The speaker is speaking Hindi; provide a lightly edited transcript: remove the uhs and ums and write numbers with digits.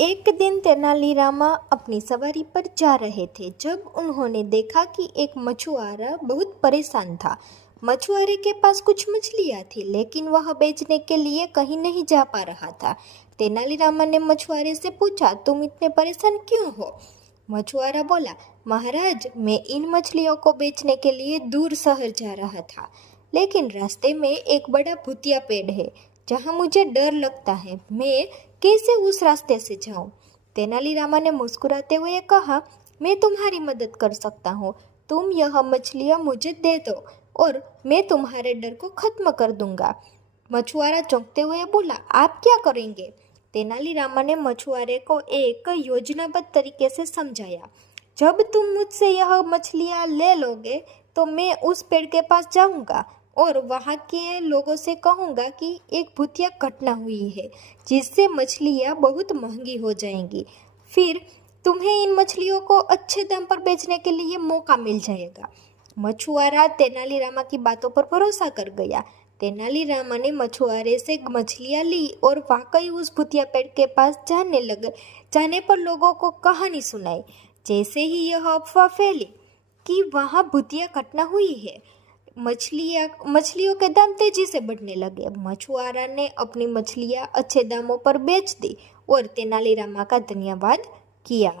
एक दिन तेनालीरामा अपनी सवारी पर जा रहे थे जब उन्होंने देखा कि एक मछुआरा बहुत परेशान था। मछुआरे के पास कुछ मछलियाँ थी लेकिन वह बेचने के लिए कहीं नहीं जा पा रहा था। तेनालीरामा ने मछुआरे से पूछा, तुम इतने परेशान क्यों हो? मछुआरा बोला, महाराज, मैं इन मछलियों को बेचने के लिए दूर शहर जा रहा था, लेकिन रास्ते में एक बड़ा भूतिया पेड़ है जहाँ मुझे डर लगता है। मैं कैसे उस रास्ते से जाऊं? तेनालीरामा ने मुस्कुराते हुए कहा, मैं तुम्हारी मदद कर सकता हूँ। तुम यह मछलियाँ मुझे दे दो और मैं तुम्हारे डर को खत्म कर दूंगा। मछुआरा चौंकते हुए बोला, आप क्या करेंगे? तेनालीरामा ने मछुआरे को एक योजनाबद्ध तरीके से समझाया। जब तुम मुझसे यह मछलियाँ ले लोगे तो मैं उस पेड़ के पास जाऊंगा और वहाँ के लोगों से कहूँगा कि एक भूतिया घटना हुई है जिससे मछलियाँ बहुत महंगी हो जाएंगी। फिर तुम्हें इन मछलियों को अच्छे दाम पर बेचने के लिए मौका मिल जाएगा। मछुआरा तेनालीरामा की बातों पर भरोसा कर गया। तेनालीरामा ने मछुआरे से मछलियाँ ली और वाकई उस भूतिया पेड़ के पास जाने पर लोगों को कहानी सुनाई। जैसे ही यह अफवाह फैली कि वहाँ भूतिया घटना हुई है, मछलियों के दाम तेजी से बढ़ने लगे। मछुआरा ने अपनी मछलियाँ अच्छे दामों पर बेच दी और तेनालीरामा का धन्यवाद किया।